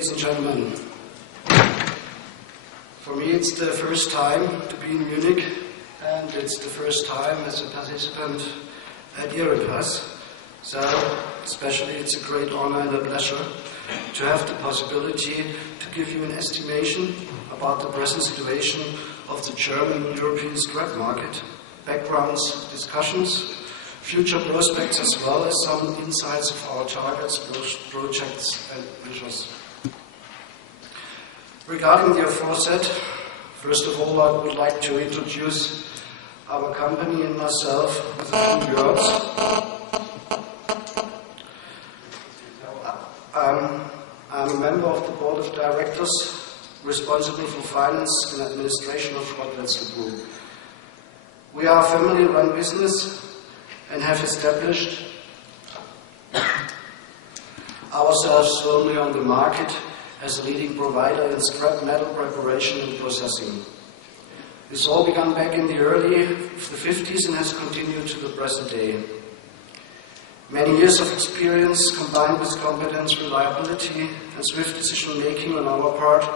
ladies and gentlemen. For me, it's the first time to be in Munich, and it's the first time as a participant at IREPAS. So, especially, it's a great honor and a pleasure to have the possibility to give you an estimation about the present situation of the German European scrap market, backgrounds, discussions, future prospects, as well as some insights of our targets, projects and measures. Regarding the aforesaid, first of all, I would like to introduce our company and myself with a few words. I'm a member of the board of directors responsible for finance and administration of Schrott Wetzel Group. We are a family-run business and have established ourselves firmly on the market as a leading provider in scrap metal preparation and processing. This all began back in the early 50s and has continued to the present day. Many years of experience combined with competence, reliability and swift decision-making on our part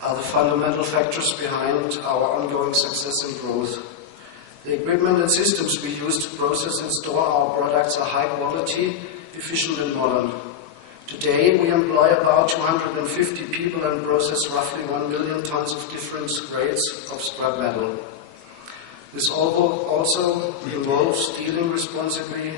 are the fundamental factors behind our ongoing success and growth. The equipment and systems we use to process and store our products are high quality, efficient and modern. Today we employ about 250 people and process roughly 1 million tons of different grades of scrap metal. This also involves dealing responsibly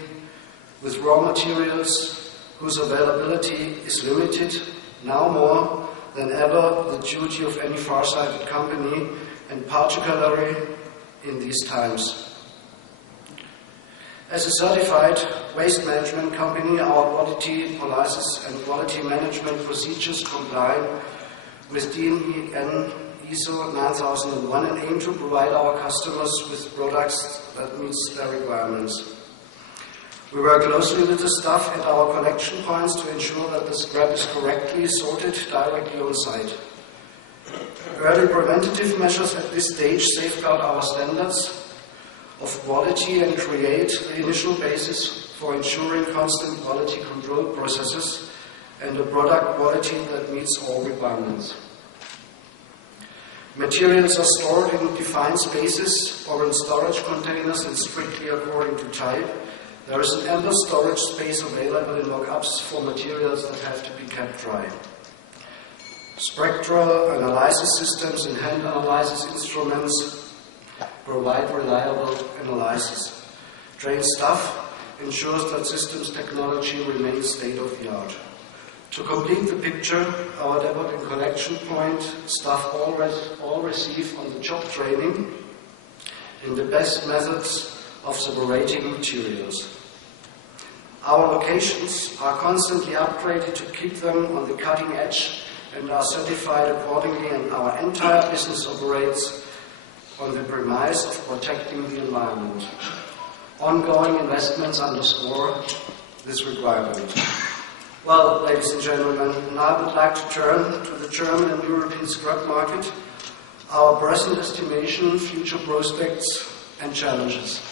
with raw materials whose availability is limited, now more than ever the duty of any far-sighted company, and particularly in these times. As a certified waste management company, our quality policies and quality management procedures comply with DNV ISO 9001 and aim to provide our customers with products that meet their requirements. We work closely with the staff at our collection points to ensure that the scrap is correctly sorted directly on site. Early preventative measures at this stage safeguard our standards of quality and create the initial basis for ensuring constant quality control processes and a product quality that meets all requirements. Materials are stored in defined spaces or in storage containers and strictly according to type. There is an ample storage space available in lockups for materials that have to be kept dry. Spectral analysis systems and hand analysis instruments provide reliable analysis. Trained staff ensures that systems technology remains state-of-the-art. To complete the picture, our depot and collection point staff all receive on-the-job training in the best methods of separating materials. Our locations are constantly upgraded to keep them on the cutting edge and are certified accordingly, and our entire business operates on the premise of protecting the environment. Ongoing investments underscore this requirement. Well, ladies and gentlemen, now I would like to turn to the German and European scrap market, our present estimation, future prospects and challenges.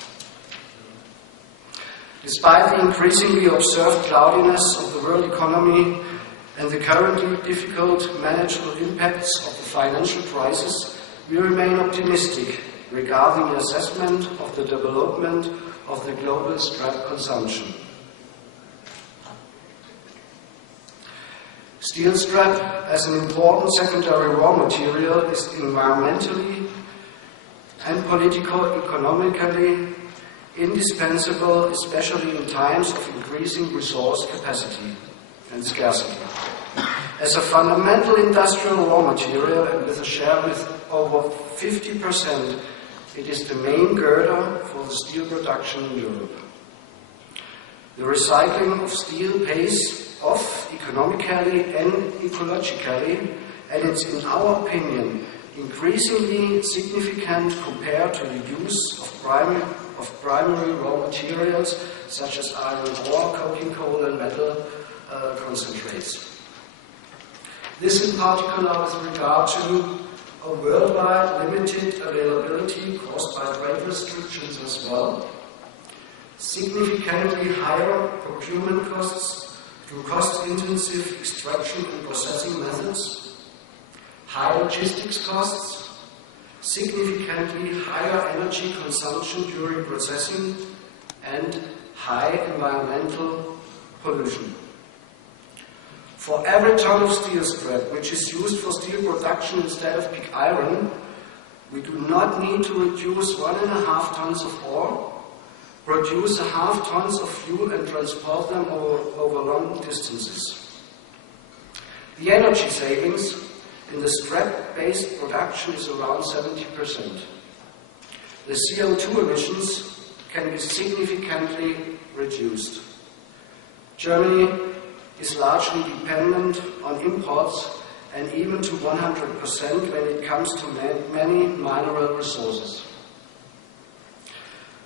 Despite the increasingly observed cloudiness of the world economy and the currently difficult manageable impacts of the financial crisis, we remain optimistic regarding the assessment of the development of the global scrap consumption. Steel scrap, as an important secondary raw material, is environmentally and politico-economically indispensable, especially in times of increasing resource capacity and scarcity. As a fundamental industrial raw material and with a share with over 50%, it is the main girder for the steel production in Europe. The recycling of steel pays off economically and ecologically, and it's, in our opinion, increasingly significant compared to the use of primary raw materials such as iron ore, coking coal and metal concentrates. This in particular with regard to a worldwide limited availability caused by trade restrictions as well, significantly higher procurement costs through cost-intensive extraction and processing methods, high logistics costs, significantly higher energy consumption during processing, and high environmental pollution. For every ton of steel scrap which is used for steel production instead of pig iron, we do not need to reduce 1.5 tons of ore, produce 0.5 tons of fuel and transport them over long distances. The energy savings in the scrap-based production is around 70%. The CO2 emissions can be significantly reduced. Germany is largely dependent on imports and even to 100% when it comes to many mineral resources.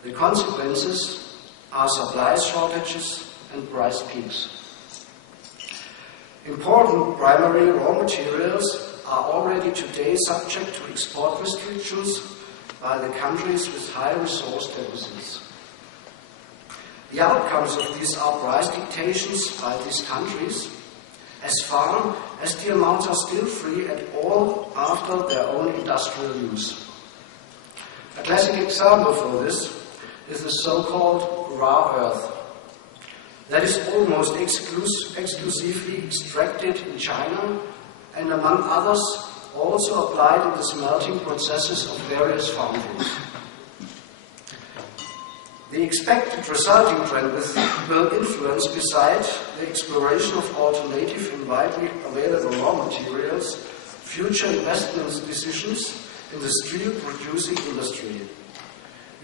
The consequences are supply shortages and price peaks. Important primary raw materials are already today subject to export restrictions by the countries with high resource deficits. The outcomes of these are price dictations by these countries, as far as the amounts are still free at all after their own industrial use. A classic example for this is the so-called rare earth that is almost exclusively extracted in China and among others also applied in the smelting processes of various foundries. The expected resulting trend will influence, besides the exploration of alternative and widely available raw materials, future investment decisions in the steel producing industry.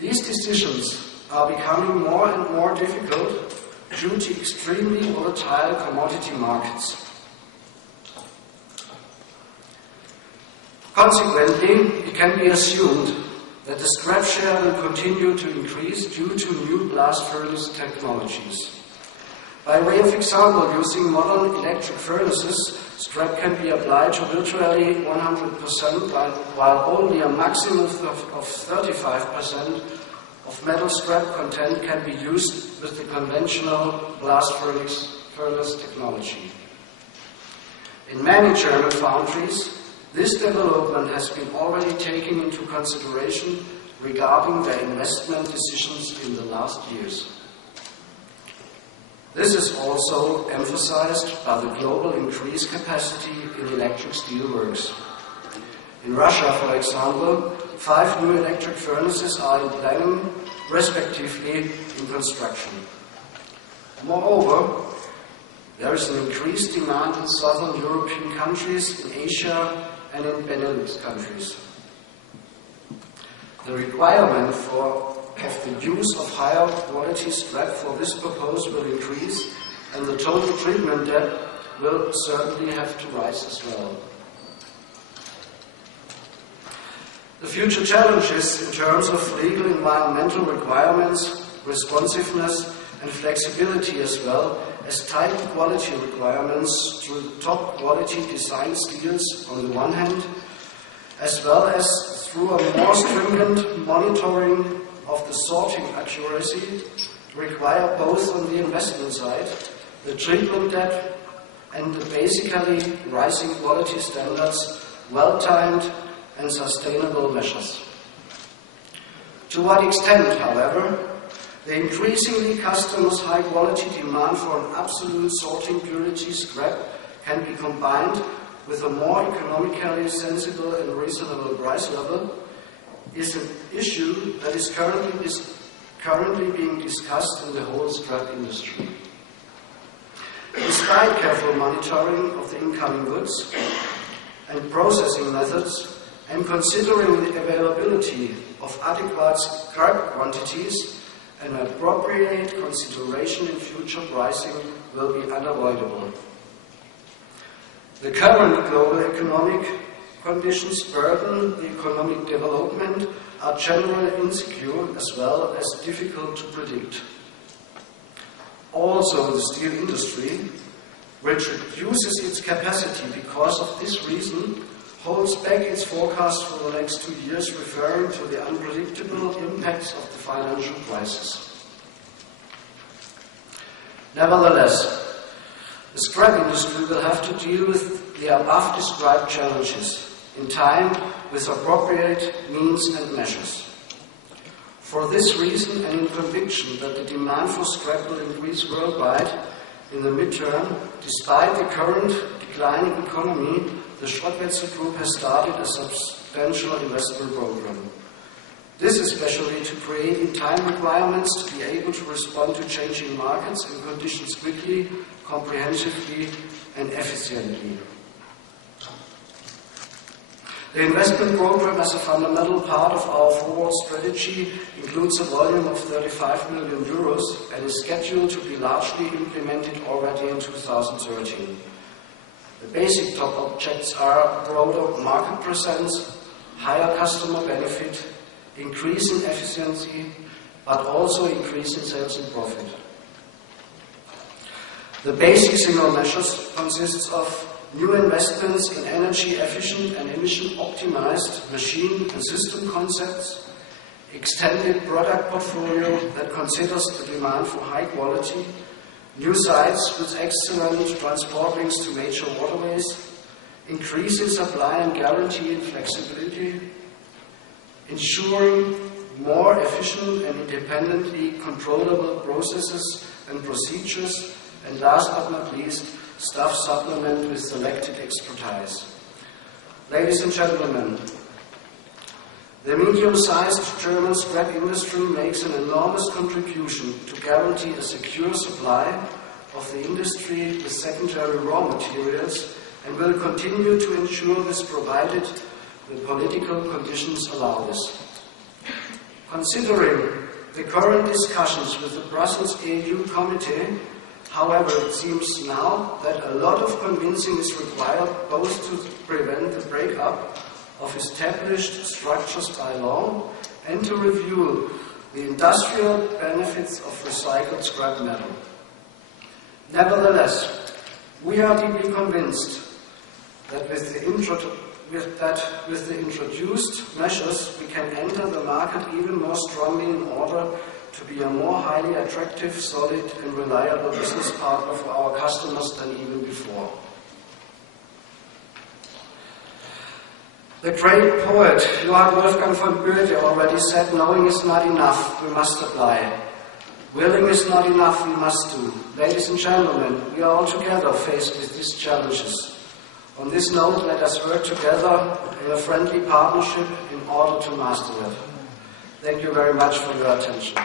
These decisions are becoming more and more difficult due to extremely volatile commodity markets. Consequently, it can be assumed that the scrap share will continue to increase due to new blast furnace technologies. By way of example, using modern electric furnaces, scrap can be applied to virtually 100%, while only a maximum of 35% of metal scrap content can be used with the conventional blast furnace technology. In many German foundries, this development has been already taken into consideration regarding their investment decisions in the last years. This is also emphasized by the global increased capacity in electric steel works. In Russia, for example, 5 new electric furnaces are in planning, respectively in construction. Moreover, there is an increased demand in southern European countries, in Asia, and in Benelux countries. The requirement of the use of higher quality scrap for this purpose will increase, and the total treatment depth will certainly have to rise as well. The future challenges in terms of legal environmental requirements, responsiveness and flexibility, as well as tightened quality requirements through top quality design steels on the one hand, as well as through a more stringent monitoring of the sorting accuracy, require both on the investment side the treatment depth and the basically rising quality standards, well-timed and sustainable measures. To what extent, however, the increasingly customers' high-quality demand for an absolute sorting purity scrap can be combined with a more economically sensible and reasonable price level is an issue that is currently being discussed in the whole scrap industry. Despite careful monitoring of the incoming goods and processing methods, and considering the availability of adequate scrap quantities, an appropriate consideration in future pricing will be unavoidable. The current global economic conditions burden the economic development, are generally insecure as well as difficult to predict. Also, the steel industry, which reduces its capacity because of this reason, holds back its forecast for the next 2 years, referring to the unpredictable impacts of the financial crisis. Nevertheless, The scrap industry will have to deal with the above described challenges in time with appropriate means and measures. For this reason, and in conviction that the demand for scrap will increase worldwide in the midterm, despite the current declining economy, the Schrott-Wetzel Group has started a substantial investment program. This especially to create in-time requirements to be able to respond to changing markets and conditions quickly, comprehensively, and efficiently. The investment program as a fundamental part of our forward strategy includes a volume of 35 million euros and is scheduled to be largely implemented already in 2013. The basic top objectives are broader market presence, higher customer benefit, increase in efficiency, but also increase in sales and profit. The basic single measures consists of new investments in energy efficient and emission optimized machine and system concepts, extended product portfolio that considers the demand for high quality, new sites with excellent transport links to major waterways, increase in supply and guarantee in flexibility, ensuring more efficient and independently controllable processes and procedures, and last but not least, staff supplement with selected expertise. Ladies and gentlemen, the medium-sized German scrap industry makes an enormous contribution to guarantee a secure supply of the industry with secondary raw materials and will continue to ensure this provided the political conditions allow this. Considering the current discussions with the Brussels EU Committee, however, it seems now that a lot of convincing is required both to prevent the breakup of established structures by law and to review the industrial benefits of recycled scrap metal. Nevertheless, we are deeply convinced that with the introduced measures we can enter the market even more strongly in order to be a more highly attractive, solid and reliable business partner for our customers than even before. The great poet Johann Wolfgang von Goethe already said, knowing is not enough, we must apply. Willing is not enough, we must do. Ladies and gentlemen, we are all together faced with these challenges. On this note, let us work together in a friendly partnership in order to master it. Thank you very much for your attention.